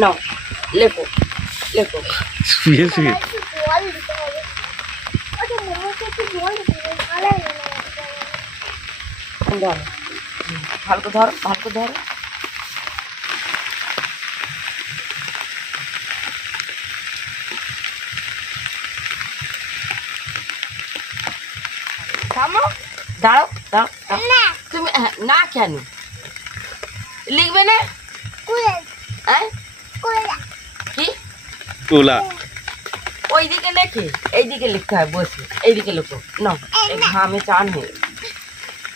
নাও লেখো লেখো। শুয়ে শুয়ে ধরো, ভালো করে ধরো, ভালো করে ধরো। থামো, দাঁড়াও দাঁড়াও দাঁড়াও। তুমি না কেন লিখবে না? হ্যাঁ কি তুলা ওইদিকে লেখে এইদিকে লিখতে হয় বসে, এইদিকে লেখো। নাও ঘামে চান হয়ে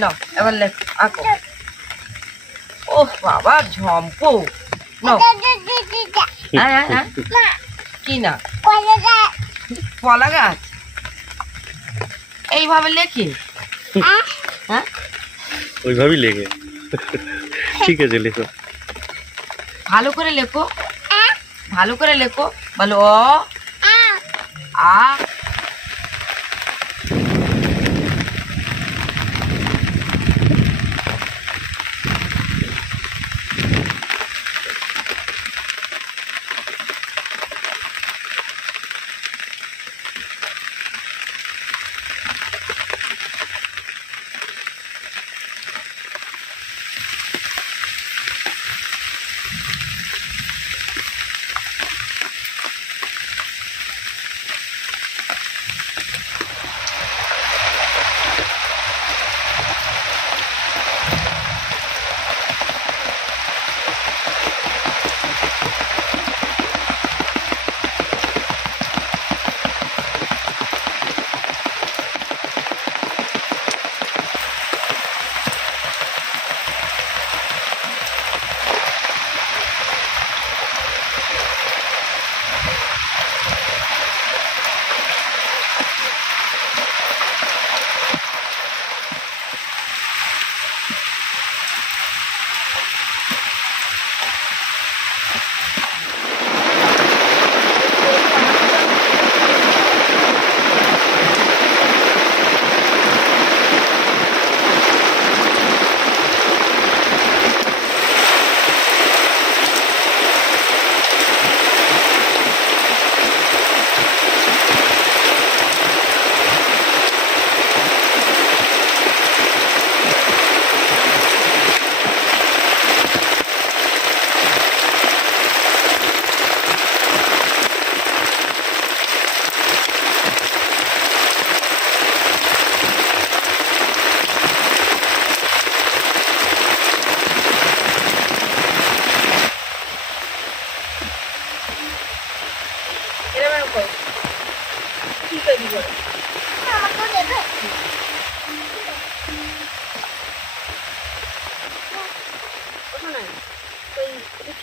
নাও, এবার লেখ আঁকো। ও বাবা ঝম্পু, নাও। হ্যাঁ হ্যাঁ হ্যাঁ কি না কলা গাছ এইভাবে লেখে? হ্যাঁ ওইভাবেই লেগে। ঠিক আছে লেখো। ভালো করে লেখো, ভালো করে লেখো। বলো অ আ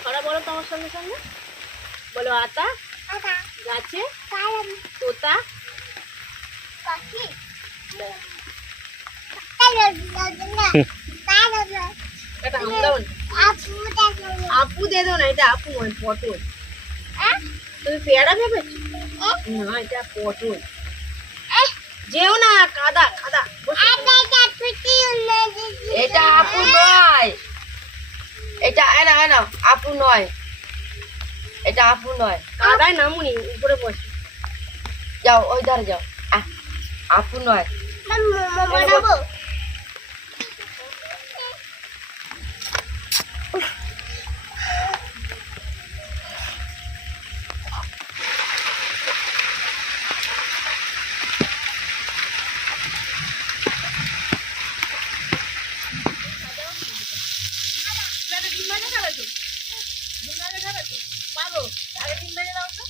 ছড়া বলো তো আমার সঙ্গে সঙ্গে। বলো আতা গাছে তোতা আপু দে দো না, এটা আপু নয় পটল। তুমি পেয়ারা ভেবেছো? না এটা পটল। যেও না কাদা কাদা। এটা আপু নয়, এটা না না আপু নয়, এটা আপু নয়। কাদায় নামুনি, উপরে বসে যাও, ওই ধারে যাও। আপু নয়। পাবো আগে ডিম ভেজে দাও তো।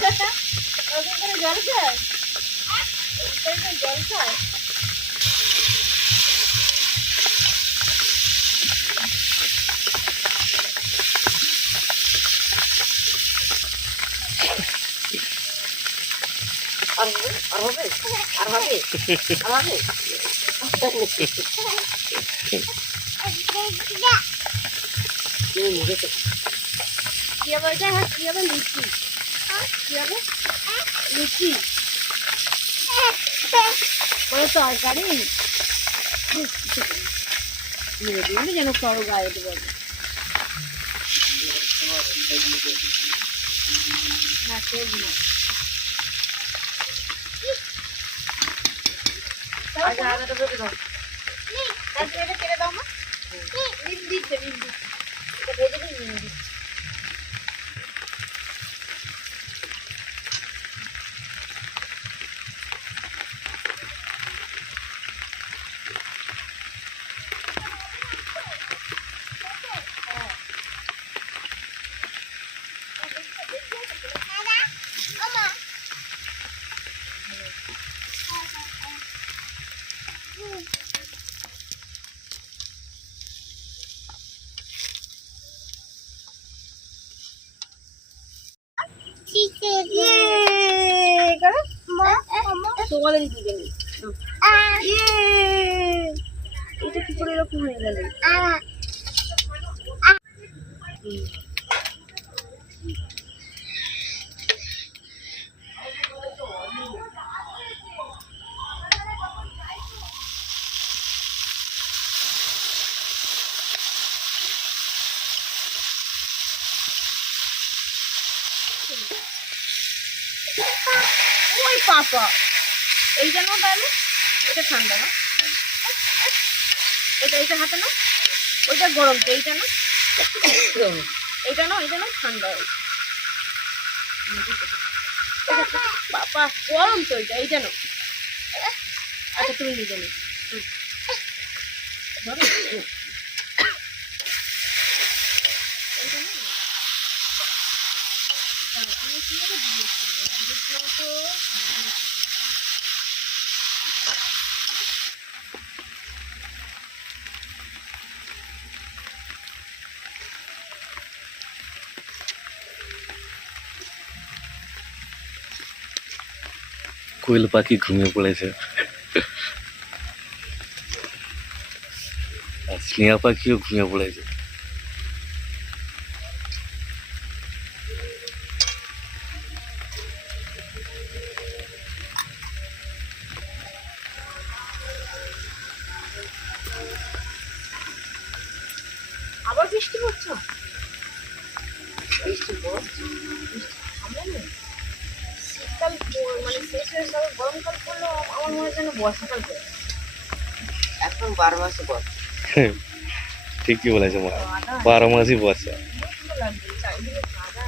জল খায়, জল খায়। আর হবে আর হবে আর হবে আর হবে কি হবে এটা? হ্যাঁ কি হবে? লুচি। কি হবে? লুচি ওই তরকারি যেন করো গায়ে দেবো না, কেউ না। আচ্ছা আদাটা বেঁধে দাও তারপরে এটা কেটে দাও মা। নিম দিচ্ছে, নিম দিচ্ছে, এটা ভেজে দিই, নিম দিচ্ছে। তোমাদের দিকে নেই। এটা কি করে এরকম হয়ে গেল? ওই পাপা এইটা নাও তাহলে, এটা ঠান্ডা না, এটা এটা হাতে না, ওইটা গরম তো, এইটা না, এইটা না, এটা না ঠান্ডা। বাবা গরম তো এটা, এইটা না। আচ্ছা তুমি নিজে নি কোয়েল পাখি ঘুমিয়ে পড়েছে, আর স্নেহা পাখিও ঘুমিয়ে পড়েছে। আবার বৃষ্টি পড়ছে। বৃষ্টি পড়ছে শীতকাল মানে শেষ হয়ে যাবে, গরমকাল পড়লো, আমার মনে হয় যেন বর্ষাকাল পড়ে। এখন 12 মাসে বর্ষা। ঠিকই বলেছে মা, 12 মাসই বর্ষা। লাগবে চারিদিকে কাদা।